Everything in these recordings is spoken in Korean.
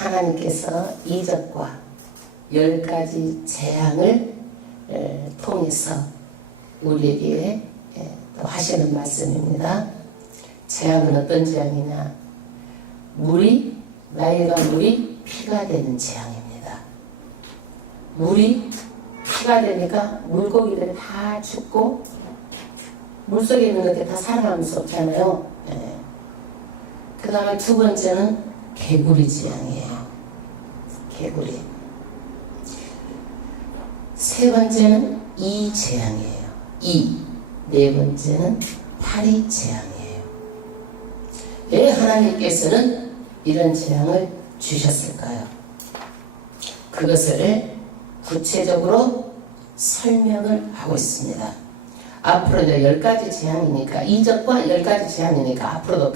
하나님께서 이적과 10가지 재앙을 통해서 우리에게 또 하시는 말씀입니다. 재앙은 어떤 재앙이냐? 나일강 물이 피가 되는 재앙입니다. 물이 피가 되니까 물고기들이 다 죽고 물속에 있는 것들이 다 살아남을 수 없잖아요. 그 다음에 두 번째는 개구리 재앙이에요. 개구리. 세 번째는 이 재앙이에요. 네 번째는 파리 재앙이에요. 왜 하나님께서는 이런 재앙을 주셨을까요? 그것을 구체적으로 설명을 하고 있습니다. 앞으로 이제 10가지 재앙이니까, 이적과 10가지 재앙이니까 앞으로도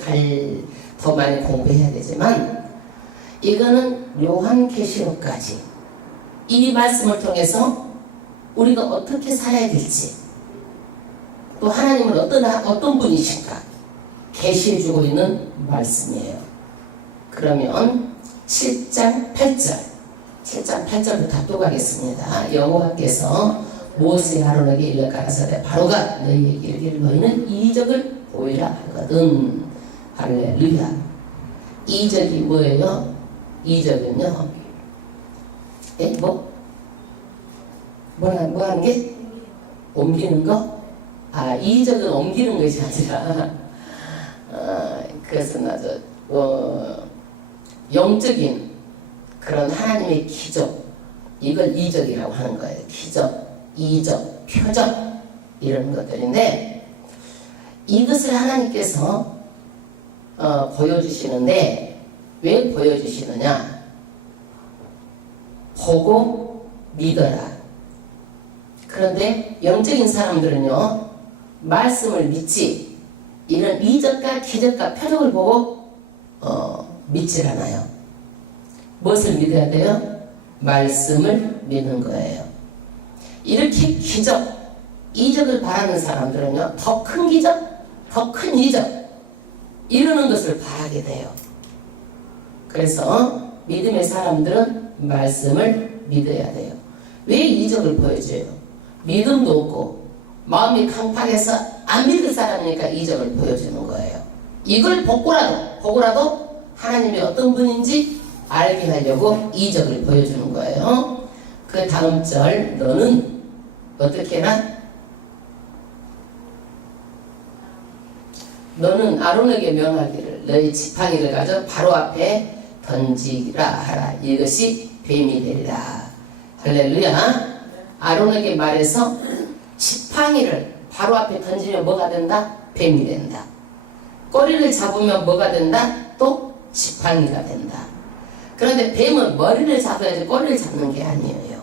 더 많이 공부해야 되지만, 이거는 요한계시록까지 이 말씀을 통해서 우리가 어떻게 살아야 될지, 또 하나님은 어떤 분이신가 계시해주고 있는 말씀이에요. 그러면 7장 8절부터 또 가겠습니다. 여호와께서 모세 아론에게 일러 가라사대 바로가 너희에게 이르기를 너희는 이적을 보이라 하거든. 할렐루야. 이적이 뭐예요? 이적은요, 뭐 하는 게? 옮기는 거? 이적은 옮기는 것이 아니라, 그것은 아주, 영적인 그런 하나님의 기적, 이걸 이적이라고 하는 거예요. 기적, 이적, 표적, 이런 것들인데, 이것을 하나님께서 보여주시는데, 왜 보여주시느냐? 보고 믿어라. 그런데 영적인 사람들은요, 말씀을 믿지, 이런 이적과 기적과 표적을 보고 믿질 않아요. 무엇을 믿어야 돼요? 말씀을 믿는 거예요. 이렇게 기적, 이적을 바라는 사람들은요, 더 큰 기적, 더 큰 이적, 이루는 것을 바라게 돼요. 그래서 믿음의 사람들은 말씀을 믿어야 돼요. 왜 이적을 보여줘요? 믿음도 없고 마음이 강팍해서 안 믿을 사람이니까 이적을 보여주는 거예요. 이걸 보고라도 하나님이 어떤 분인지 알게 하려고 이적을 보여주는 거예요. 그 다음 절, 너는 어떻게 해라? 너는 아론에게 명하기를 너희 지팡이를 가져 바로 앞에 던지라 하라. 이것이 뱀이 되리라. 할렐루야. 아론에게 말해서 지팡이를 바로 앞에 던지면 뭐가 된다? 뱀이 된다. 꼬리를 잡으면 뭐가 된다? 또 지팡이가 된다. 그런데 뱀은 머리를 잡아야지 꼬리를 잡는 게 아니에요.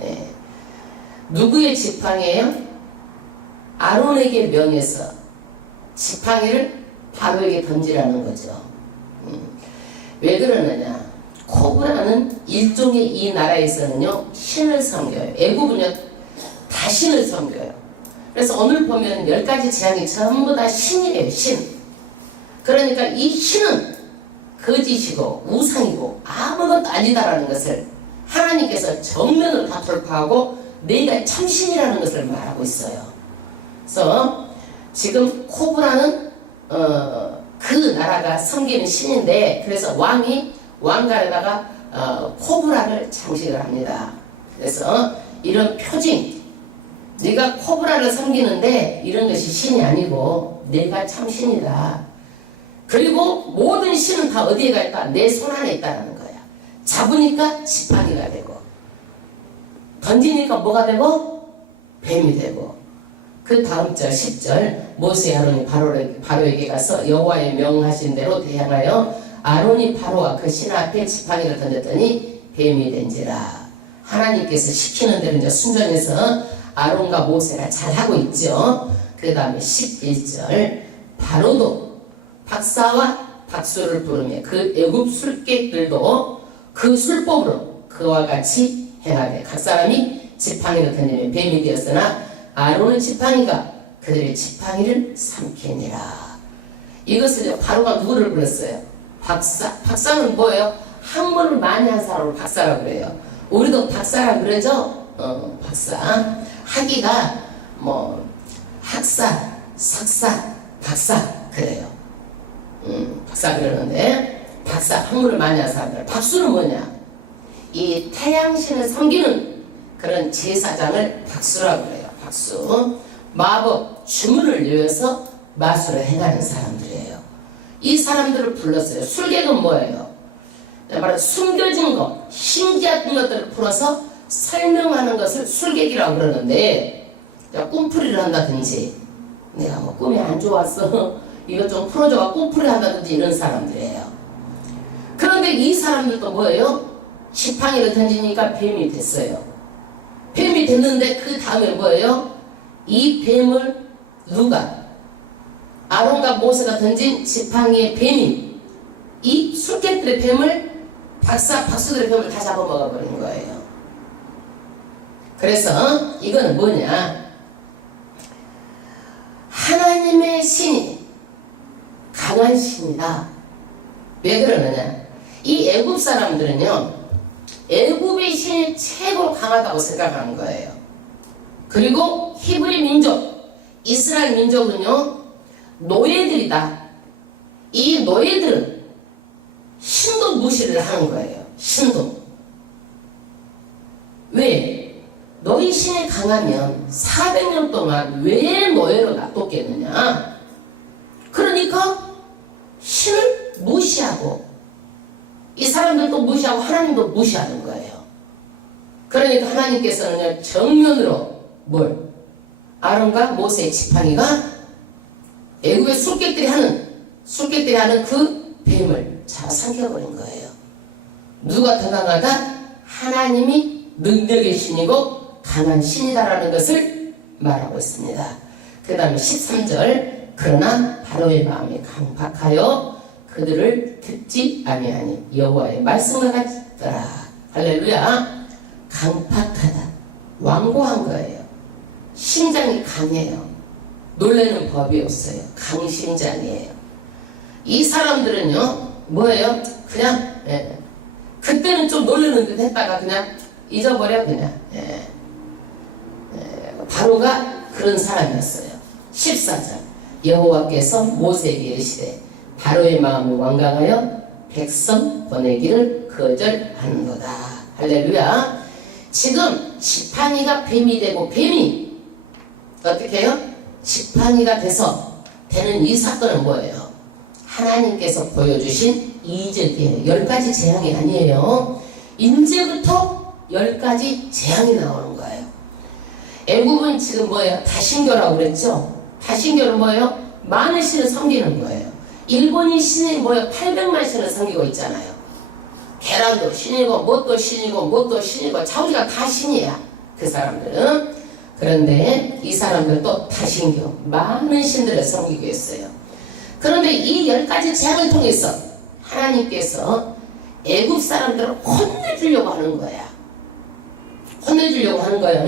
네. 누구의 지팡이에요? 아론에게 명해서 지팡이를 바로에게 던지라는 거죠. 왜 그러느냐? 코브라는 일종의 이 나라에서는요, 신을 섬겨요. 애국은요, 다 신을 섬겨요. 그래서 오늘 보면 10가지 재앙이 전부 다 신이에요, 신. 그러니까 이 신은 거짓이고 우상이고 아무것도 아니다라는 것을 하나님께서 정면으로 다 돌파하고 너희가 참신이라는 것을 말하고 있어요. 그래서 지금 코브라는 그 나라가 섬기는 신인데, 그래서 왕이 왕관에다가 코브라를 장식을 합니다. 그래서 이런 표징, 네가 코브라를 섬기는데 이런 것이 신이 아니고 내가 참 신이다. 그리고 모든 신은 다 어디에 있다? 내 손 안에 있다는 거야. 잡으니까 지팡이가 되고, 던지니까 뭐가 되고? 뱀이 되고. 그 다음 절 10절, 모세 아론이 바로에게 가서 여호와의 명하신 대로 대항하여 아론이 바로와 그 신 앞에 지팡이를 던졌더니 뱀이 된지라. 하나님께서 시키는 대로 이제 순종해서 아론과 모세가 잘하고 있죠. 그 다음에 11절, 바로도 박사와 박수를 부르며 그 애굽 술객들도 그 술법으로 그와 같이 행하되 각 사람이 지팡이를 던지면 뱀이 되었으나 아론의 지팡이가 그들의 지팡이를 삼키니라. 이것을 바로가 누구를 불렀어요? 박사는 뭐예요? 학문을 많이 한 사람을 박사라 그래요. 우리도 박사라 그러죠? 박사. 학위가 뭐 학사, 석사, 박사 그래요. 박사 그러는데 박사 학문을 많이 한 사람들. 박수는 뭐냐? 이 태양신을 섬기는 그런 제사장을 박수라고 그래요. 박수. 마법 주문을 외워서 마술을 행하는 사람들이에요. 이 사람들을 불렀어요. 술객은 뭐예요? 바로 숨겨진 것, 신기한 것들을 풀어서 설명하는 것을 술객이라고 그러는데, 꿈풀이를 한다든지, 내가 뭐 꿈이 안 좋았어, 이것 좀 풀어줘가 꿈풀이를 한다든지 이런 사람들이에요. 그런데 이 사람들도 뭐예요? 지팡이를 던지니까 뱀이 됐어요. 뱀이 됐는데 그 다음에 뭐예요? 이 뱀을 누가? 아론과 모세가 던진 지팡이의 뱀이 이 술객들의 뱀을 박수들의 뱀을 다 잡아먹어버린 거예요. 그래서 이거는 뭐냐? 하나님의 신이 강한 신이다. 왜 그러느냐? 이 애굽 사람들은요, 애굽의 신이 최고로 강하다고 생각하는 거예요. 그리고 히브리 민족, 이스라엘 민족은요, 노예들이다. 이 노예들은 신도 무시를 하는 거예요. 신도. 왜? 너희 신이 강하면 400년 동안 왜 노예로 놔뒀겠느냐? 그러니까 신을 무시하고 이 사람들도 무시하고 하나님도 무시하는 거예요. 그러니까 하나님께서는 정면으로 뭘? 아론과 모세의 지팡이가 애굽의 술객들이 하는 그 뱀을 잡아삼켜버린 거예요. 누가 더 강하다? 하나님이 능력의 신이고 강한 신이다라는 것을 말하고 있습니다. 그 다음에 13절 그러나 바로의 마음이 강박하여 그들을 듣지 아니하니 여호와의 말씀과 같더라. 할렐루야. 강팍하다. 완고한 거예요. 심장이 강해요. 놀라는 법이 없어요. 강심장이에요. 이 사람들은요 뭐예요? 그냥 그때는 좀 놀라는 듯 했다가 그냥 잊어버려 그냥 바로가 그런 사람이었어요. 14절 여호와께서 모세에게 이르시되 바로의 마음을 완강하여 백성 보내기를 거절하는도다. 할렐루야. 지금 지팡이가 뱀이 되고 뱀이 어떻게 해요? 지팡이가 돼서 되는 이 사건은 뭐예요? 하나님께서 보여주신 이적이에요. 10가지 재앙이 아니에요. 이제부터 10가지 재앙이 나오는 거예요. 애굽은 지금 뭐예요? 다신교라고 그랬죠? 다신교는 뭐예요? 많은 신을 섬기는 거예요. 일본이 신이 뭐예요? 800만 신을 섬기고 있잖아요. 계란도 신이고 뭣도 신이고 뭣도 신이고 자우지가 다 신이야. 그 사람들은. 그런데 이 사람들도 다신교 많은 신들을 섬기고 있어요. 그런데 이 10가지 재앙을 통해서 하나님께서 애굽 사람들을 혼내주려고 하는 거야. 혼내주려고 하는 거야.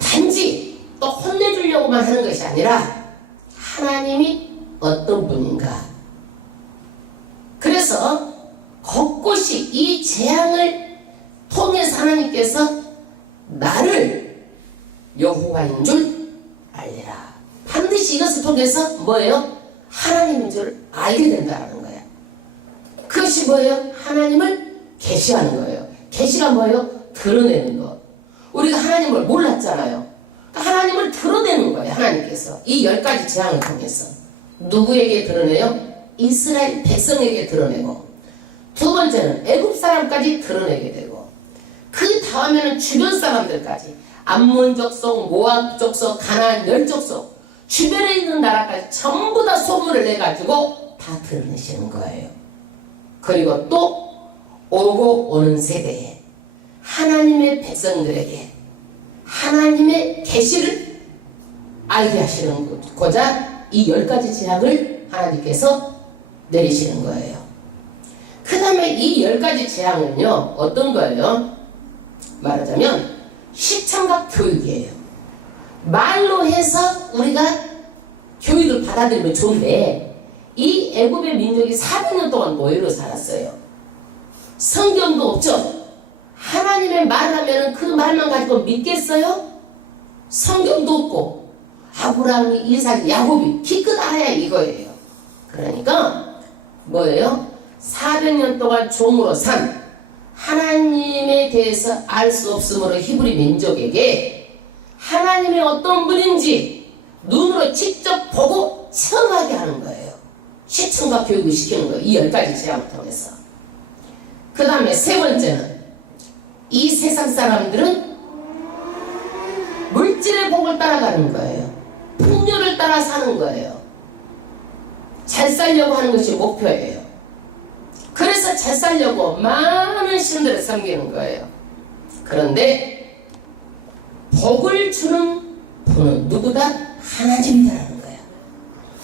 단지 또 혼내주려고만 하는 것이 아니라 하나님이 어떤 분인가. 그래서 곳곳이 이 재앙을 통해서 하나님께서 나를 여호와인 줄 알리라. 반드시 이것을 통해서 뭐예요? 하나님인 줄 알게 된다는 거예요. 그것이 뭐예요? 하나님을 계시하는 거예요. 계시가 뭐예요? 드러내는 것. 우리가 하나님을 몰랐잖아요. 하나님을 드러내는 거예요. 하나님께서 이 10가지 재앙을 통해서 누구에게 드러내요? 이스라엘 백성에게 드러내고, 두 번째는 애굽 사람까지 드러내게 되고, 그 다음에는 주변 사람들까지 암몬 족속, 모압 족속, 가나안 열 족속 주변에 있는 나라까지 전부 다 소문을 내가지고 다 드러내시는 거예요. 그리고 또 오고 오는 세대에 하나님의 백성들에게 하나님의 계시를 알게 하시는 고자 이 10가지 재앙을 하나님께서 내리시는 거예요. 그 다음에 이 10가지 재앙은요 어떤 거예요? 말하자면 시청각 교육이에요. 말로 해서 우리가 교육을 받아들이면 좋은데 이 애굽의 민족이 400년 동안 노예로 살았어요. 성경도 없죠. 하나님의 말을 하면 그 말만 가지고 믿겠어요? 성경도 없고 아브라함이, 이삭이, 야곱이 기껏 알아야 이거예요. 그러니까 뭐예요? 400년 동안 종으로 산 하나님에 대해서 알 수 없으므로 히브리 민족에게 하나님이 어떤 분인지 눈으로 직접 보고 체험하게 하는 거예요. 시청과 교육을 시키는 거예요. 이 10가지 제안을 통해서. 그 다음에 세 번째는 이 세상 사람들은 물질의 복을 따라가는 거예요. 풍요를 따라 사는 거예요. 잘 살려고 하는 것이 목표예요. 그래서 잘 살려고 많은 신들을 섬기는 거예요. 그런데 복을 주는 분은 누구다? 하나님이라는 거예요.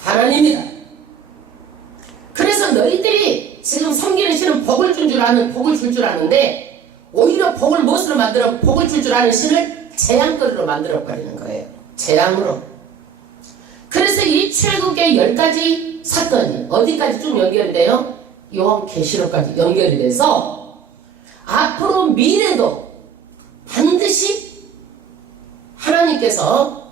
하나님이다. 그래서 너희들이 지금 섬기는 신은 복을 줄 줄 아는데 오히려 복을 무엇으로 만들어? 복을 줄 줄 아는 신을 재앙거리로 만들어 버리는 거예요. 재앙으로. 그래서 이 출애굽의 10가지 사건이 어디까지 쭉 연결이 돼요? 요한계시록까지 연결이 돼서 앞으로 미래도 반드시 하나님께서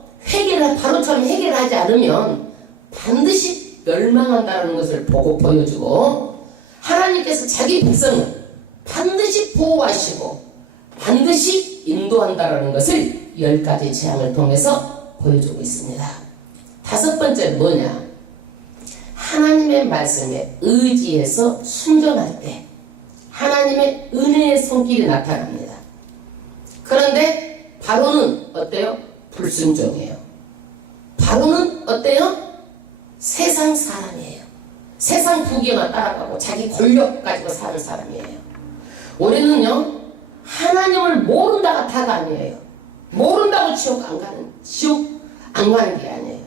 바로처럼 해결을 하지 않으면 반드시 멸망한다는 것을 보고 보여주고, 하나님께서 자기 백성을 반드시 보호하시고 반드시 인도한다는 것을 10가지 재앙을 통해서 보여주고 있습니다. 다섯 번째는 뭐냐? 하나님의 말씀에 의지해서 순종할 때 하나님의 은혜의 손길이 나타납니다. 그런데 바로는 어때요? 불순종이에요. 바로는 어때요? 세상 사람이에요. 세상 부귀만 따라가고 자기 권력 가지고 사는 사람이에요. 우리는요, 하나님을 모른다가 다가 아니에요. 모른다고 지옥 안 가는 게 아니에요.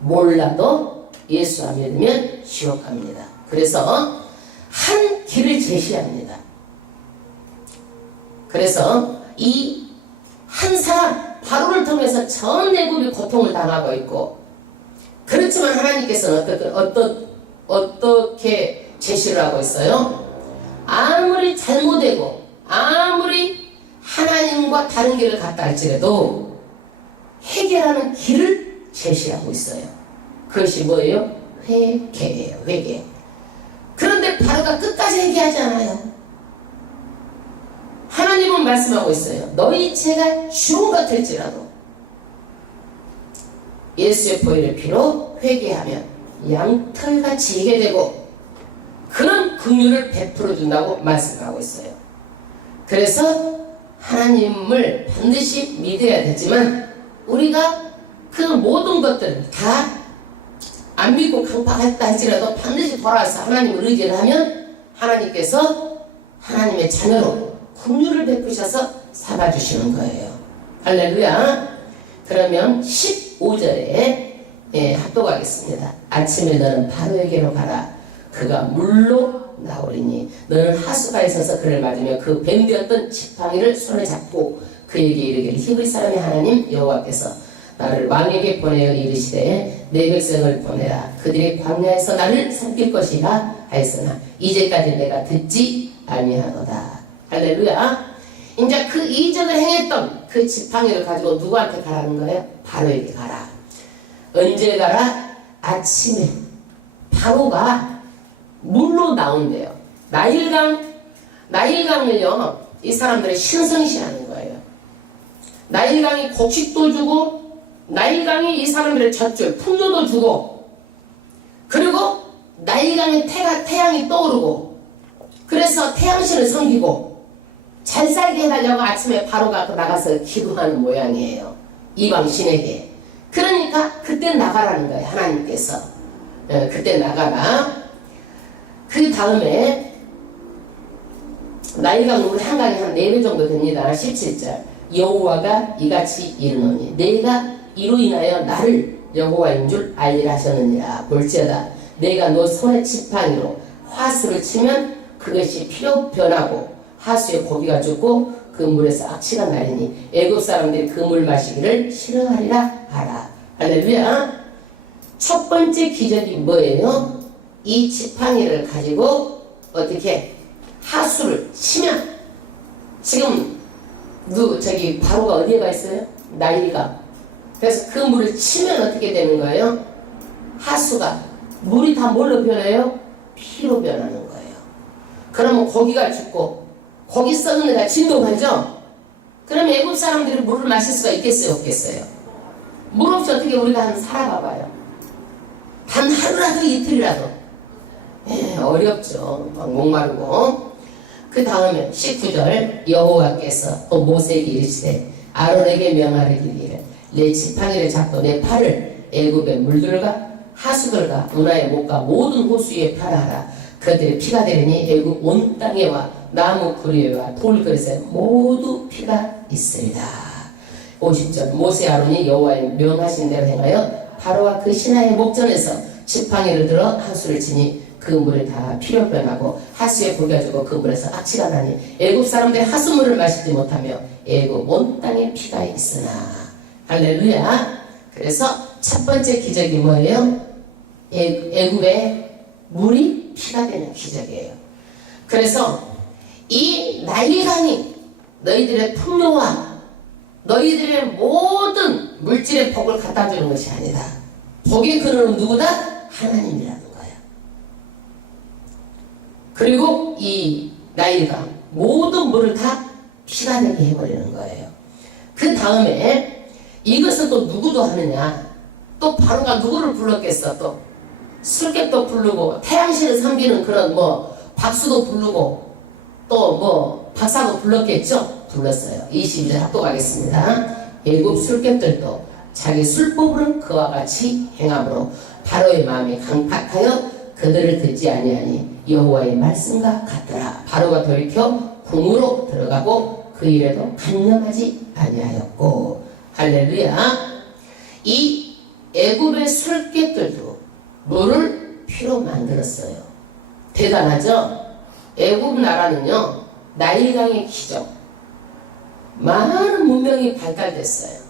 몰라도 예수 안 믿으면 지옥 갑니다. 그래서 한 길을 제시합니다. 그래서 이 한 사람 바로를 통해서 전 애굽이 고통을 당하고 있고, 그렇지만 하나님께서는 어떻게 제시를 하고 있어요? 아무리 잘못되고 아무리 하나님과 다른 길을 갔다 할지라도 해결하는 길을 제시하고 있어요. 그것이 뭐예요? 회개예요. 회개. 그런데 바로가 끝까지 회개하지 않아요. 하나님은 말씀하고 있어요. 너희 죄가 죽은 것 같을지라도 예수의 보혈의 피로 회개하면 양털같이 해결되고 그런 긍휼을 베풀어 준다고 말씀하고 있어요. 그래서 하나님을 반드시 믿어야 되지만 우리가 그 모든 것들을 다 안 믿고 강팍했다 할지라도 반드시 돌아와서 하나님을 의지를 하면 하나님께서 하나님의 자녀로 긍휼을 베푸셔서 삼아주시는 거예요. 할렐루야. 그러면 15절에 합독하겠습니다. 아침에 너는 바로에게로 가라. 그가 물로 나오리니 너는 하수가에 서서 그를 맞으며 그 뱀되었던 지팡이를 손에 잡고 그에게 이르기를 히브리 사람의 하나님 여호와께서 나를 왕에게 보내어 이르시되 내 백성을 보내라. 그들이 광야에서 나를 섬길 것이라 하였으나 이제까지 내가 듣지 아니하노다. 할렐루야. 이제 그 이적을 행했던 그 지팡이를 가지고 누구한테 가라는 거예요? 바로에게 가라. 언제 가라? 아침에. 바로가 물로 나온대요. 나일강을요, 이 사람들이 신성시하는 거예요. 나일강이 곡식도 주고, 나일강이 이 사람들의 젖줄, 풍요도 주고, 그리고 나일강에 태양이 떠오르고, 그래서 태양신을 섬기고, 잘 살게 해달라고 아침에 바로가 나가서 기도하는 모양이에요. 이방신에게. 그러니까 그때 나가라는 거예요. 하나님께서. 그때 나가라. 그 다음에 나일강 물은 한강이 한 4배 정도 됩니다. 17절. 여호와가 이같이 이르노니 내가 이로 인하여 나를 여호와인 줄 알리라 하셨느니라. 볼지어다 내가 너 손에 지팡이로 화수를 치면 그것이 피로 변하고 하수에 고기가 죽고 그 물에서 악취가 나리니 애굽 사람들이 그 물 마시기를 싫어하리라 하라. 할렐루야. 첫 번째 기적이 뭐예요? 이 지팡이를 가지고 어떻게 하수를 치면, 지금 저기 바로가 어디에 가 있어요? 나일강. 그래서 그 물을 치면 어떻게 되는 거예요? 하수가, 물이 다 뭘로 변해요? 피로 변하는 거예요. 그러면 고기가 죽고 고기 썩는 데가 진동하죠? 그럼 애국 사람들이 물을 마실 수가 있겠어요, 없겠어요? 물 없이 어떻게 우리가 살아가 봐요? 단 하루라도 이틀이라도. 어렵죠. 막 목마르고. 그 다음에 19절, 여호와께서 또 모세에게 이르시되 아론에게 명하기를 내 지팡이를 잡고 내 팔을 애굽의 물들과 하수들과 운하의 목과 모든 호수 위에 펴라하라. 그들의 피가 되리니 애굽 온 땅에와 나무 구리와 돌 그릇에 모두 피가 있으리라. 50절, 모세 아론이 여호와의 명하신 대로 행하여 바로와 그 신하의 목전에서 지팡이를 들어 하수를 치니 그 물이 다 피로 변하고 하수에 불가 주고 그 물에서 악취가 나니 애굽 사람들이 하수물을 마시지 못하며 애굽 온 땅에 피가 있으나. 할렐루야. 그래서 첫 번째 기적이 뭐예요? 애굽의 물이 피가 되는 기적이에요. 그래서 이 나일강이 너희들의 풍요와 너희들의 모든 물질의 복을 갖다 주는 것이 아니다. 복의 근원은 누구다? 하나님이라는 거예요. 그리고 이 나일강 모든 물을 다 피가 되게 해버리는 거예요. 그 다음에 이것을 또 누구도 하느냐? 또 바로가 누구를 불렀겠어? 또 술객도 부르고 태양신을 섬기는 그런 박수도 부르고 또 박사도 불렀겠죠? 불렀어요. 22절 합독하겠습니다. 일곱 술객들도 자기 술법으로 그와 같이 행함으로 바로의 마음이 강팍하여 그들을 듣지 아니하니 여호와의 말씀과 같더라. 바로가 돌이켜 궁으로 들어가고 그 일에도 간념하지 아니하였고. 할렐루야. 이 애굽의 술객들도 물을 피로 만들었어요. 대단하죠? 애굽 나라는요 나일강의 기적, 많은 문명이 발달됐어요.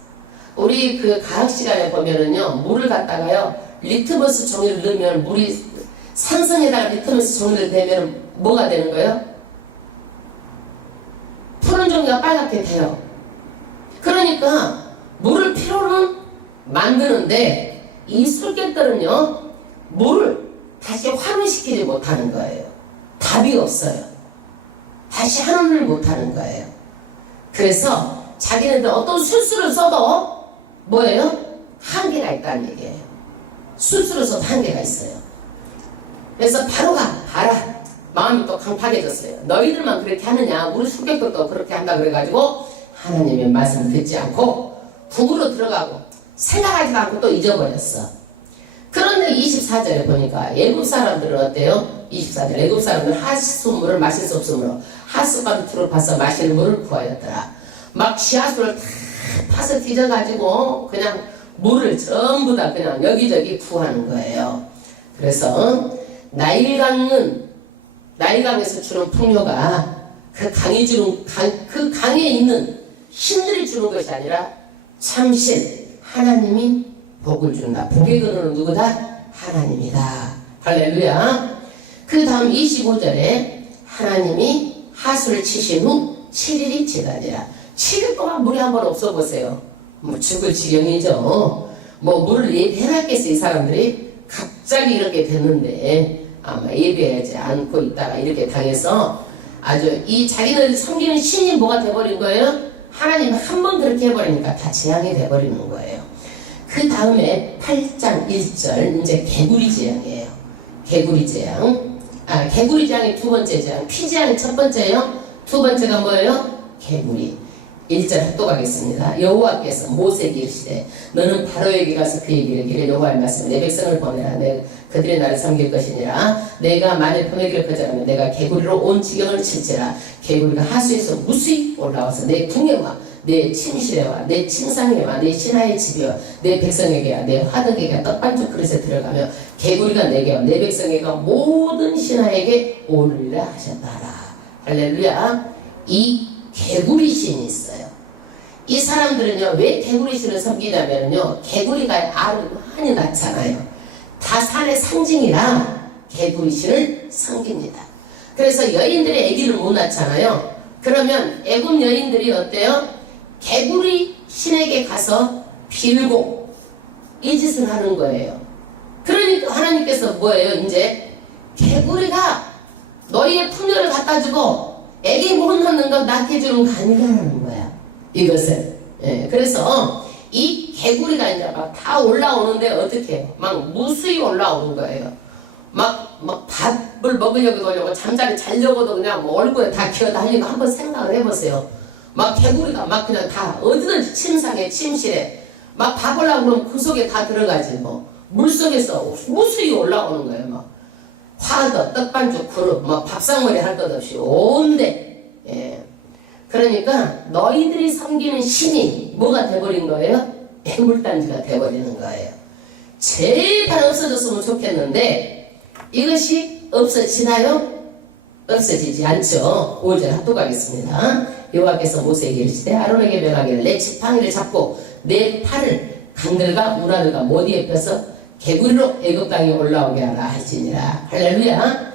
우리 그 과학 시간에 보면은요 물을 갖다가요 리트머스 종이를 넣으면 물이 산성에다가 리트머스 종이를 대면 뭐가 되는 거예요? 푸른 종이가 빨갛게 돼요. 그러니까 물을 피로는 만드는데 이 술객들은요 물을 다시 환원시키지 못하는 거예요. 답이 없어요. 다시 환원을 못하는 거예요. 그래서 자기네들 어떤 술수를 써도 뭐예요? 한계가 있다는 얘기예요. 술수를 써도 한계가 있어요. 그래서 바로가 봐라. 마음이 또 강팍해졌어요. 너희들만 그렇게 하느냐? 우리 술객들도 그렇게 한다 그래가지고 하나님의 말씀을 듣지 않고 궁으로 들어가고 생각하지도 않고 또 잊어버렸어. 그런데 24절에 보니까 애굽 사람들은 어때요? 24절 애굽 사람들은 하수물을 마실 수 없으므로 하수가를 들어 파서 마시는 물을 구하였더라. 막 씨앗을 다 파서 뒤져가지고 그냥 물을 전부 다 그냥 여기저기 구하는 거예요. 그래서 나일강에서 주는 풍요가 그 강이 주는 그 강에 있는 신들이 주는 것이 아니라 참신 하나님이 복을 준다. 복의 근원은 누구다? 하나님이다. 할렐루야. 그 다음 25절에 하나님이 하수를 치신 후 7일이 지나니라. 7일 동안 물이 한 번 없어 보세요. 죽을 지경이죠. 물을 예배해놨겠어. 이 사람들이 갑자기 이렇게 됐는데 아마 예배하지 않고 있다가 이렇게 당해서 아주 이 자기들 섬기는 신이 뭐가 돼버린 거예요? 하나님 한 번 그렇게 해버리니까 다 재앙이 돼버리는 거예요. 그 다음에 8장 1절 이제 개구리 재앙이에요. 개구리 재앙. 개구리 재앙이 두 번째 재앙. 피 재앙이 첫 번째요. 두 번째가 뭐예요? 개구리. 1절 합독하겠습니다. 여호와께서 모세에게 이르시되 너는 바로에게 가서 그에게 이르기를 여호와의 말씀 내 백성을 보내라. 그들이 나를 섬길 것이니라. 내가 만일 보내기를 거절하면 내가 개구리로 온 지경을 칠지라. 개구리가 하수에서 무수히 올라와서 내 궁에와 내 침실에와 내 침상에와 내 신하의 집에와 내 백성에게와 내 화덕에게 떡반죽 그릇에 들어가며 개구리가 내게와 내 백성에게와 모든 신하에게 오르리라 하셨다라. 할렐루야. 이 개구리 신이 있어요. 이 사람들은요 왜 개구리 신을 섬기냐면요 개구리가 알을 많이 낳잖아요. 다 산의 상징이라 개구리 신을 섬깁니다. 그래서 여인들이 아기를 못 낳잖아요. 그러면 애굽 여인들이 어때요? 개구리 신에게 가서 빌고 이 짓을 하는 거예요. 그러니까 하나님께서 뭐예요? 이제 개구리가 너희의 풍요를 갖다 주고 애기 못 낳는 거 낳게 해주는 거 아니라는 거야. 이것을. 예, 그래서 이 개구리가 이제 막 다 올라오는데 어떻게 해요? 막 무수히 올라오는 거예요. 막 밥을 먹으려고 하려고 잠자리 자려고도 그냥 뭐 얼굴에 다 기어다니고 한번 생각을 해보세요. 막 개구리가 막 그냥 다 어디든지 침상에 침실에 막 밥을라고 그러면 그 속에 다 들어가지 뭐. 물속에서 무수히 올라오는 거예요. 막 화도 떡반죽 그릇 막 밥상머리 할 것 없이 온데. 예. 그러니까 너희들이 섬기는 신이 뭐가 돼버린 거예요? 애물단지가 돼버리는 거예요. 제발 없어졌으면 좋겠는데 이것이 없어지나요? 없어지지 않죠. 5절 합독하겠습니다. 여호와께서 모세에게 이르시되 아론에게 명하기를 내 지팡이를 잡고 내 팔을 강들과 운하들과 모디에 펴서 개구리로 애굽 땅에 올라오게 하라 할지니라. 할렐루야.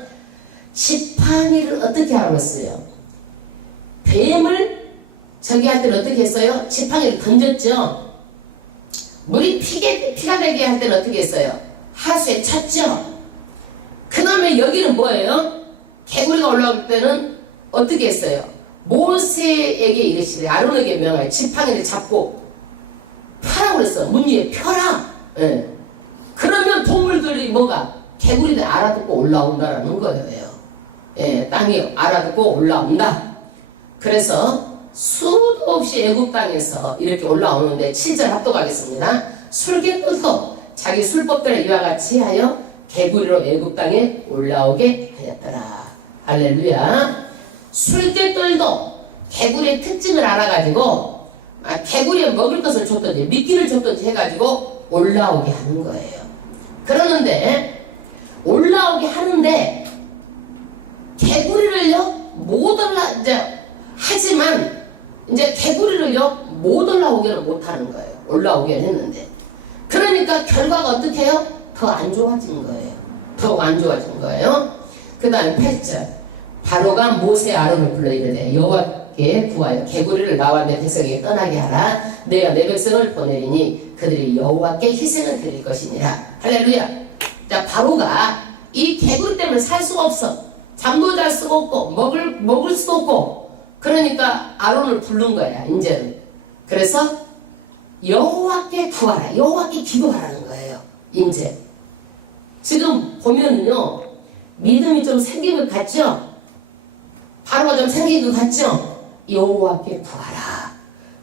지팡이를 어떻게 알았어요? 뱀을 저기한테는 어떻게 했어요? 지팡이를 던졌죠. 물이 피가 되게 할 때는 어떻게 했어요? 하수에 쳤죠. 그 다음에 여기는 뭐예요? 개구리가 올라올 때는 어떻게 했어요? 모세에게 이르시되 아론에게 명하여 지팡이를 잡고 펴라고 그랬어. 문 위에 펴라. 예. 그러면 동물들이 뭐가? 개구리를 알아듣고 올라온다라는 거예요. 예, 땅이 알아듣고 올라온다. 그래서 수도 없이 애굽 땅에서 이렇게 올라오는데 7절 합독하겠습니다. 술개꾼도 자기 술법대로 이와 같이 하여 개구리로 애굽 땅에 올라오게 하였더라. 할렐루야. 술개꾼도 개구리의 특징을 알아가지고 개구리에 먹을 것을 줬든지 미끼를 줬든지 해가지고 올라오게 하는 거예요. 그러는데 올라오게 하는데 개구리를요 못 이제 하지만 이제 개구리를요 못 올라오게는 못하는 거예요. 올라오게 했는데 그러니까 결과가 어떻게 해요? 더 안 좋아진 거예요. 더 안 좋아진 거예요. 그 다음에 8절 바로가 모세 아론을 불러 이르되 여호와께 구하여 개구리를 나와 내 백성에게 떠나게 하라. 내가 내 백성을 보내리니 그들이 여호와께 희생을 드릴 것이니라. 할렐루야. 자, 바로가 이 개구리 때문에 살 수가 없어. 잠도 잘 수가 없고 먹을 수도 없고 그러니까 아론을 부른 거야 이제는. 그래서 여호와께 구하라. 여호와께 기도하라는 거예요. 이제 지금 보면은요 믿음이 좀 생긴 것 같죠? 바로가 좀 생긴 것 같죠? 여호와께 구하라.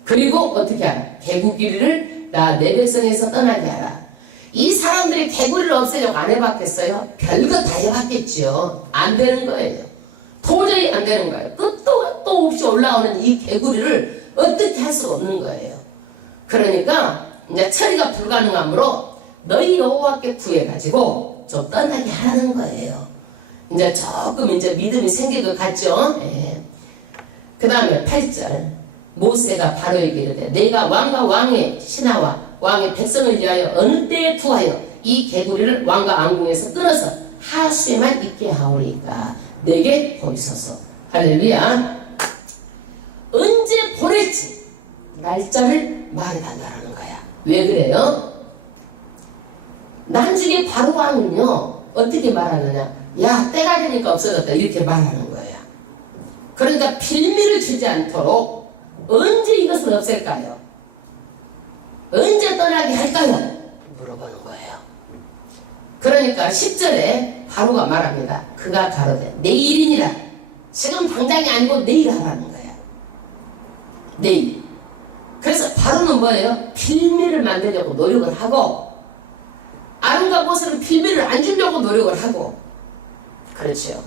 그리고 어떻게 하라? 개구리를 나 내 백성에서 떠나게 하라. 이 사람들이 개구리를 없애려고 안 해봤겠어요? 별거 다 해봤겠죠. 안 되는 거예요. 도저히 안 되는 거예요. 끝도 없이 올라오는 이 개구리를 어떻게 할 수가 없는 거예요. 그러니까 이제 처리가 불가능하므로 너희 여호와께 구해가지고 좀 떠나게 하라는 거예요. 이제 조금 이제 믿음이 생길 것 같죠? 예. 그 다음에 8절 모세가 바로에게 이르되 내가 왕과 왕의 신하와 왕의 백성을 위하여 어느 때에 구하여 이 개구리를 왕과 왕궁에서 끊어서 하수에만 있게 하오리까 내게 보이소서. 할렐루야. 언제 보낼지 날짜를 말해달라는 거야. 왜 그래요? 나중에 바로 왕은요 어떻게 말하느냐? 야 때가 되니까 없어졌다 이렇게 말하는 거야. 그러니까 빌미를 주지 않도록 언제 이것을 없앨까요? 언제 떠나게 할까요? 물어보는 거예요. 그러니까 10절에 바로가 말합니다. 그가 가로되 내일이니라. 지금 당장이 아니고 내일 하라는 거야. 내일. 그래서 바로는 뭐예요? 빌미를 만들려고 노력을 하고 아론과 모세는 빌미를 안 주려고 노력을 하고 그렇죠.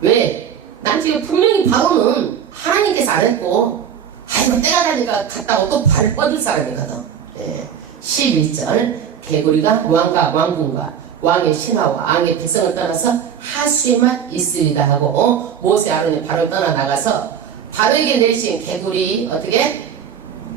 왜? 난 지금 분명히 바로는 하나님께서 안 했고 아이고 때가 되니까 갔다고 또 발을 뻗을 사람이거든. 예. 12절 개구리가 왕과 왕궁과 왕의 신하와 왕의 백성을 떠나서 하수에만 있으리다 하고 모세 아론이 바로 떠나 나가서 바로에게 내리신 개구리 어떻게?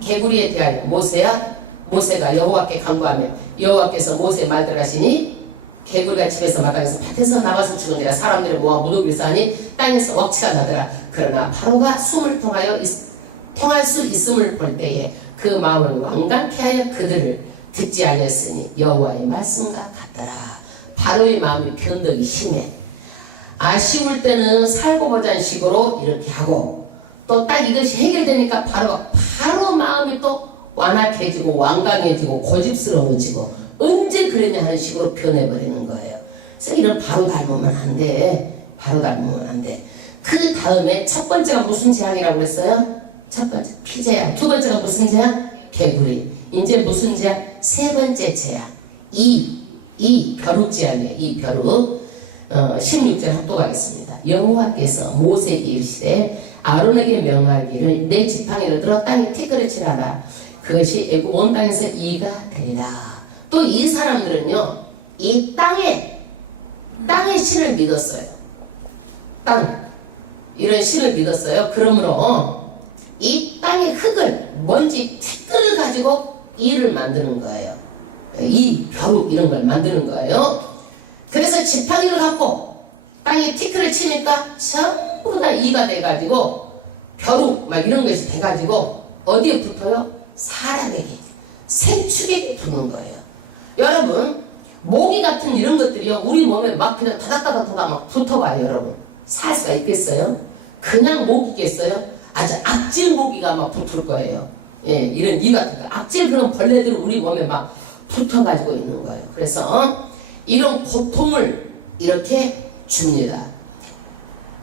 개구리에 대하여 모세가 여호와께 간구하며 여호와께서 모세 말들 하시니 개구리가 집에서 마당에서 밭에서 나와서 죽으니라 사람들이 모아 무더기를 쌓으니 땅에서 억지가 나더라. 그러나 바로가 숨을 통할 수 있음을 볼 때에 그 마음을 완강케 하여 그들을 듣지 아니했으니 여호와의 말씀과 같더라. 바로의 마음이 변덕이 심해. 아쉬울 때는 살고 보자는 식으로 이렇게 하고 또 딱 이것이 해결되니까 바로 마음이 또 완악해지고 완강해지고 고집스러워지고 언제 그랬냐 하는 식으로 변해버리는 거예요. 그래서 이런 바로 닮으면 안 돼. 바로 닮으면 안 돼. 그 다음에 첫 번째가 무슨 재앙이라고 그랬어요? 첫 번째 피재앙. 두 번째가 무슨 재앙? 개구리. 이제 무슨 재앙? 세 번째 재앙. 이 벼룩 재앙이에요. 이 벼룩. 16절 합독하겠습니다. 여호와께서 모세에게 이르시되 아론에게 명하기를 내 지팡이를 들어 땅에 티끌을칠하라. 그것이 애굽 온 땅에서 이가 되리라. 또 이 사람들은요, 이 땅의 신을 믿었어요. 땅. 이런 신을 믿었어요. 그러므로 이 땅의 흙을, 먼지, 티끌을 가지고 이를 만드는 거예요. 이 벼룩 이런 걸 만드는 거예요. 그래서 지팡이를 갖고 땅에 티끌을 치니까 전부 다 이가 돼가지고 벼룩 막 이런 것이 돼가지고 어디에 붙어요? 사람에게, 생축에게 붙는 거예요. 여러분, 모기 같은 이런 것들이요, 우리 몸에 막 그냥 타닥타닥 막 붙어봐요. 여러분, 살 수가 있겠어요? 그냥 모기겠어요? 아주 악질 모기가 막 붙을 거예요. 예, 이런 이 같은 거, 악질 그런 벌레들이 우리 몸에 막 붙어가지고 있는 거예요. 그래서 이런 고통을 이렇게 줍니다.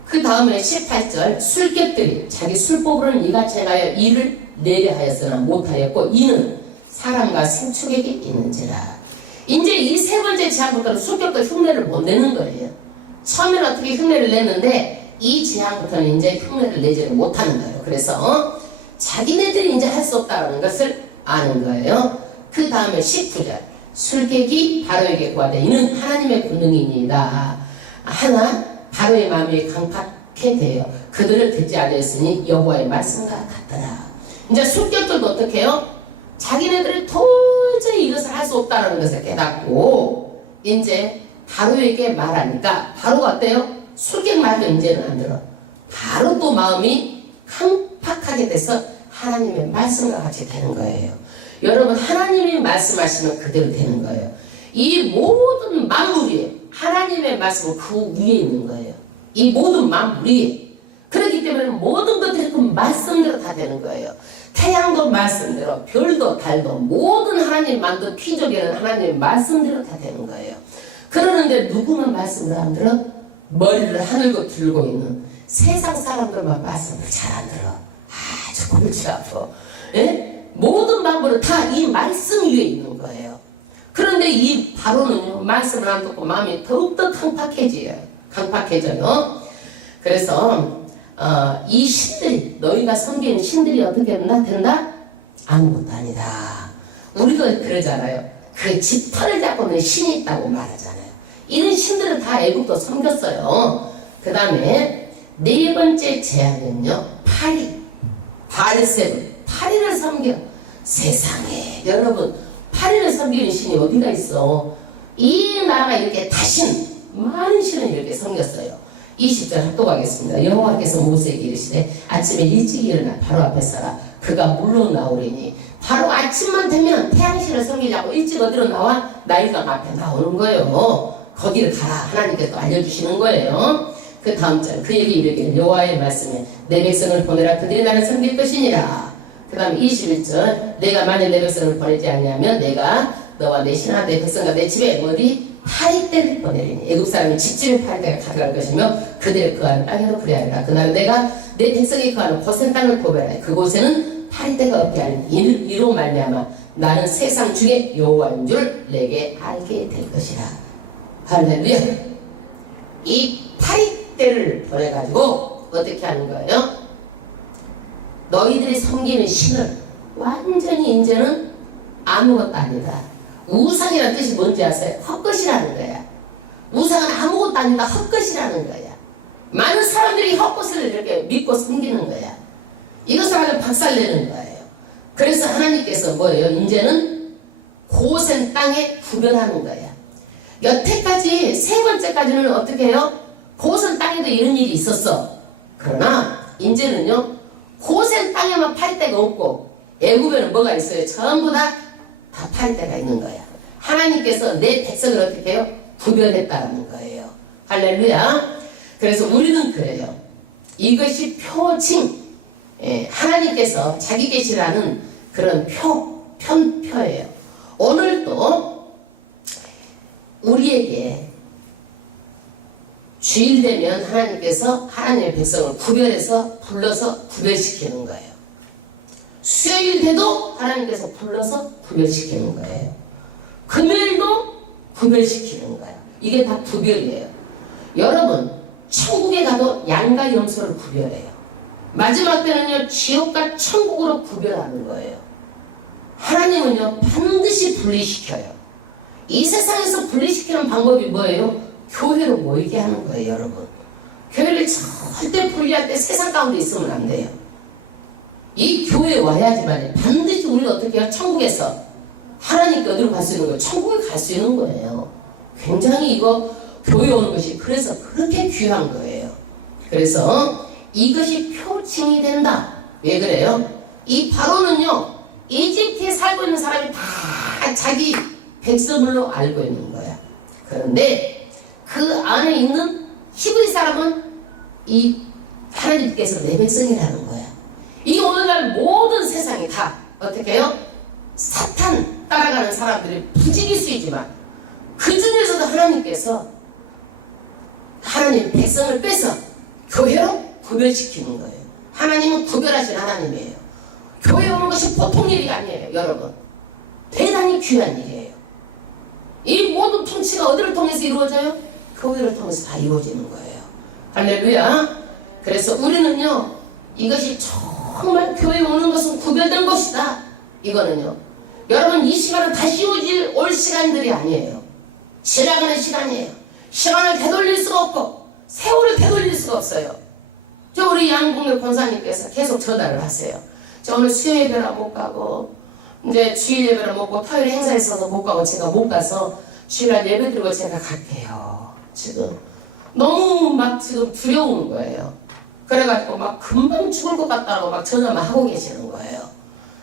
그 다음에 18절, 술객들이 자기 술법으로는 이같이 행하여 이를 내려 하였으나 못하였고 이는 사람과 생축에게 있는지라. 이제 이 세 번째 재앙부터는 술객들 흉내를 못 내는 거예요. 처음에는 어떻게 흉내를 내는데 이 재앙부터는 이제 흉내를 내지를 못하는 거예요. 그래서 자기네들이 이제 할 수 없다는 것을 아는 거예요. 그 다음에 19절, 술객이 바로에게 구하되 이는 하나님의 권능이니이다. 하나 바로의 마음이 강팍해 되어 그들을 듣지 아니했으니 여호와의 말씀과 같더라. 이제 술객들도 어떻게 해요? 자기네들이 도저히 이것을 할 수 없다는 것을 깨닫고 이제 바로에게 말하니까 바로가 어때요? 술객 말도 이제는 안 들어. 바로 또 마음이 강팍하게 돼서 하나님의 말씀과 같이 되는 거예요. 여러분, 하나님이 말씀하시면 그대로 되는 거예요. 이 모든 만물이 하나님의 말씀은 그 위에 있는 거예요. 이 모든 만물이. 그렇기 때문에 모든 것들이 그 말씀대로 다 되는 거예요. 태양도 말씀대로, 별도 달도 모든 하나님 만든 피조계는 하나님의 말씀대로 다 되는 거예요. 그러는데 누구만 말씀을 안 들어? 머리를 하늘고 들고 있는 세상 사람들만 말씀을 잘 안 들어. 아주 골치 아파. 예? 모든 만물은 다 이 말씀 위에 있는 거예요. 그런데 이 바로는요, 말씀을 안 듣고 마음이 더욱더 강팍해져요. 그래서 이 신들이, 너희가 섬기는 신들이 어떻게 된다? 아무것도 아니다. 우리도 그러잖아요. 그 지퍼를 잡고는 신이 있다고 말하잖아요. 이런 신들은 다 애국도 섬겼어요. 그 다음에 네 번째 재앙은요, 파리를 섬겨. 세상에 여러분, 파리를 섬기는 신이 어디가 있어? 이 나라가 이렇게 많은 신을 이렇게 섬겼어요. 20절 합독하겠습니다. 여호와께서 모세에게 이르시되 아침에 일찍 일어나 바로 앞에 서라. 그가 물로 나오리니. 바로 아침만 되면 태양신을 섬기자고 일찍 어디로 나와? 나일강 앞에 나오는 거예요. 거기를 가라. 하나님께서 알려주시는 거예요. 그 다음 절, 그에게 이르기를 여호와의 말씀에 내 백성을 보내라. 그들이 나를 섬길 것이니라. 그 다음 21절, 내가 만일 내 백성을 보내지 않냐면 내가 너와 내 신하 내 백성과 내 집에 어디 파리떼를 보내리니. 애국 사람이 집집에 파리떼가 가져갈 것이며 그들의 거하는 땅에도 그리하리라. 그날은 내가 내 백성이 거하는 고센 땅을 보배하라. 그곳에는 파리떼가 없게 하리니 이로 말미암아 나는 세상 중에 여호와인 줄 내게 알게 될 것이라. 할렐루야. 이 파리떼를 보내가지고 어떻게 하는 거예요? 너희들이 섬기는 신은 완전히 이제는 아무것도 아니다. 우상이라는 뜻이 뭔지 아세요? 헛것이라는 거야. 우상은 아무것도 아니다. 헛것이라는 거야. 많은 사람들이 헛것을 이렇게 믿고 섬기는 거야. 이것을 아주 박살내는 거예요. 그래서 하나님께서 뭐예요? 이제는 고센 땅에 구별하는 거야. 여태까지 세 번째까지는 어떻게 해요? 고센 땅에도 이런 일이 있었어. 그러나 이제는요, 고센 땅에만 팔 데가 없고 애굽에는 뭐가 있어요? 전부 다 팔 데가 있는 거야. 하나님께서 내 백성을 어떻게 해요? 구별했다는 거예요. 할렐루야. 그래서 우리는 그래요. 이것이 표징. 하나님께서 자기 계시라는 그런 편표예요. 오늘도 우리에게 주일 되면 하나님께서 하나님의 백성을 구별해서 불러서 구별시키는 거예요. 수요일 돼도 하나님께서 불러서 구별시키는 거예요. 금요일도 구별시키는 거예요. 이게 다 구별이에요. 여러분, 천국에 가도 양과 염소를 구별해요. 마지막 때는요, 지옥과 천국으로 구별하는 거예요. 하나님은요, 반드시 분리시켜요. 이 세상에서 분리시키는 방법이 뭐예요? 교회로 모이게 하는 거예요, 여러분. 교회를 절대 분리할 때 세상 가운데 있으면 안 돼요. 이 교회에 와야지만 반드시 우리가 어떻게 해요? 천국에서 하나님께 어디로 갈 수 있는 거예요? 천국에 갈 수 있는 거예요. 굉장히 이거 교회 오는 것이 그래서 그렇게 귀한 거예요. 그래서 이것이 표징이 된다. 왜 그래요? 이 바로는요, 이집트에 살고 있는 사람이 다 자기 백성으로 알고 있는 거야. 그런데 그 안에 있는 히브리 사람은 이 하나님께서 내 백성이라는 거야. 이 오늘날 모든 세상이 다 어떻게 해요? 사탄 따라가는 사람들이 부지기수이지만 그 중에서도 하나님께서 하나님 백성을 빼서 교회로 구별시키는 거예요. 하나님은 구별하신 하나님이에요. 교회 오는 것이 보통 일이 아니에요, 여러분. 대단히 귀한 일이에요. 이 모든 통치가 어디를 통해서 이루어져요? 교회를 통해서 다 이루어지는 거예요. 할렐루야. 그래서 우리는요, 이것이 정말 교회에 오는 것은 구별된 것이다. 이거는요, 여러분, 이 시간은 다시 올 시간들이 아니에요. 지나가는 시간이에요. 시간을 되돌릴 수가 없고 세월을 되돌릴 수가 없어요. 저 우리 양봉의 권사님께서 계속 전화를 하세요. 저 오늘 수요 예배라 못 가고 이제 주일 예배를 못 가고 토요일 행사 있어서 못 가고 제가 못 가서 주일날 예배 드리고 제가 갈게요. 지금 너무 막 지금 두려운 거예요. 그래가지고 막 금방 죽을 것 같다고 막 전화만 하고 계시는 거예요.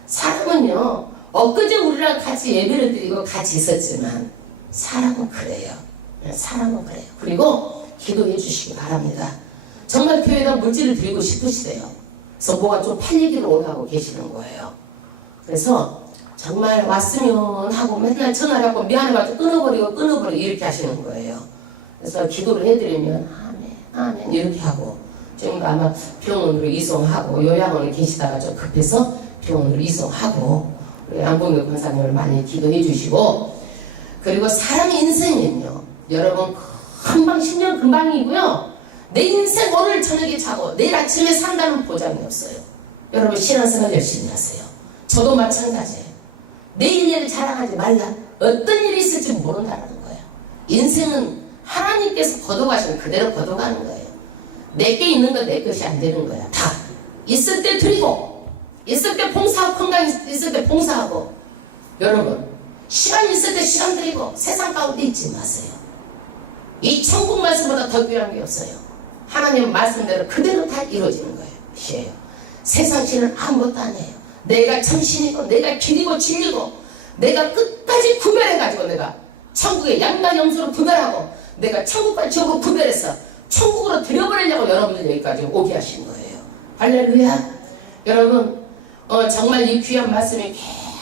사람은요, 엊그제 우리랑 같이 예배를 드리고 같이 있었지만 사람은 그래요. 사람은 그래요. 그리고 기도해 주시기 바랍니다. 정말 교회가 물질을 드리고 싶으시대요. 그래서 뭐가 좀 팔리기를 원하고 계시는 거예요. 그래서 정말 왔으면 하고 맨날 전화를 하고 미안해가지고 끊어버리고 이렇게 하시는 거예요. 그래서 기도를 해드리면 아멘 이렇게 하고 지금 아마 병원으로 이송하고 요양원에 계시다가 좀 급해서 병원으로 이송하고 우리 양봉교 권사님을 많이 기도해 주시고, 그리고 사람 인생은요, 여러분 금방 10년 금방이고요, 내 인생 오늘 저녁에 자고 내일 아침에 산다는 보장이 없어요. 여러분 신앙생활 열심히 하세요. 저도 마찬가지예요. 내일 일을 자랑하지 말라. 어떤 일이 있을지 모른다는 거예요. 인생은 하나님께서 거둬가시면 그대로 거둬가는 거예요. 내게 있는 건 내 것이 안 되는 거야. 다 있을 때 드리고, 있을 때 봉사하고, 건강 있을 때 봉사하고. 여러분 시간 있을 때 시간 드리고 세상 가운데 있지 마세요. 이 천국 말씀보다 더 귀한 게 없어요. 하나님 말씀대로 그대로 다 이루어지는 거예요. 세상 신은 아무것도 아니에요. 내가 참신이고 내가 길이고 진리고 내가 끝까지 구별해가지고 내가 천국의 양과 염소를 구별하고 내가 천국과 지옥을 구별해서 천국으로 들여보내려고 여러분들 여기까지 오게 하신 거예요. 할렐루야. 여러분 정말 이 귀한 말씀이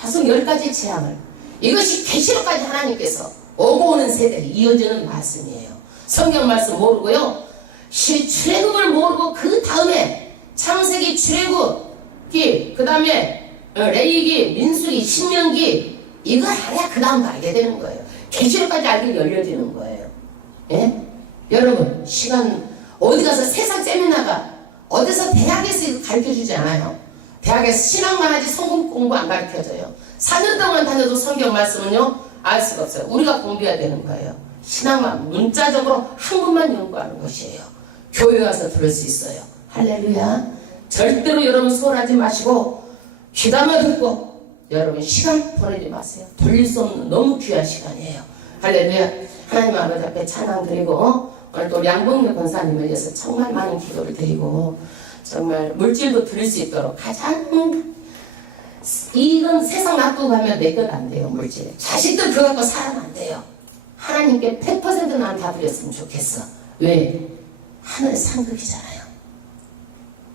계속 10가지 재앙을, 이것이 계시록까지 하나님께서 오고 오는 세대에 이어지는 말씀이에요. 성경 말씀 모르고요, 출애굽을 모르고 그 다음에 창세기, 출애굽기, 그 다음에 레위기, 민수기, 신명기 이걸 알아야 그 다음 알게 되는 거예요. 계시록까지 알게 열려지는 거예요. 예? 여러분 시간 어디 가서 세상 세미나가 어디서 대학에서 이거 가르쳐주지 않아요. 대학에서 신학만 하지 성경 공부 안 가르쳐줘요. 4년 동안 다녀도 성경 말씀은요 알 수가 없어요. 우리가 공부해야 되는 거예요. 신학만 문자적으로 한국만 연구하는 것이에요. 교회 가서 들을 수 있어요. 할렐루야. 절대로 여러분 소홀하지 마시고 귀담아 듣고 여러분 시간 보내지 마세요. 돌릴 수 없는 너무 귀한 시간이에요. 할렐루야. 하나님 아버지 앞에 찬양 드리고 오늘 또 양봉래 권사님을 위해서 정말 많은 기도를 드리고 정말 물질도 드릴 수 있도록 가장 이건 세상 놔두고 가면 내 것 안 돼요. 물질 자식들 그거 갖고 살아면 안 돼요. 하나님께 100% 난 다 드렸으면 좋겠어. 왜? 하늘의 상급이잖아요.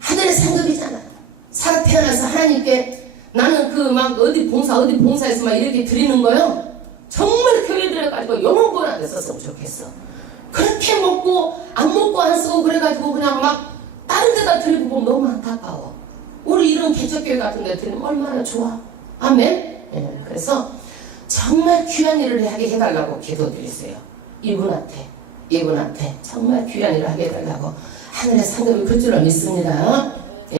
하늘의 상급이잖아요. 살아 태어나서 하나님께 나는 그 막 어디 봉사에서 막 이렇게 드리는 거요. 정말 교회 들어가지고 영혼권 안에 썼으면 좋겠어. 그렇게 먹고 안 먹고 안 쓰고 그래가지고 그냥 막 다른 데다 드리고 보면 너무 안타까워. 우리 이런 개척교회 같은 데 드리면 얼마나 좋아. 아멘. 예, 그래서 정말 귀한 일을 하게 해달라고 기도드리세요. 이분한테 정말 귀한 일을 하게 해달라고 하늘의 상급이 그 줄로 믿습니다.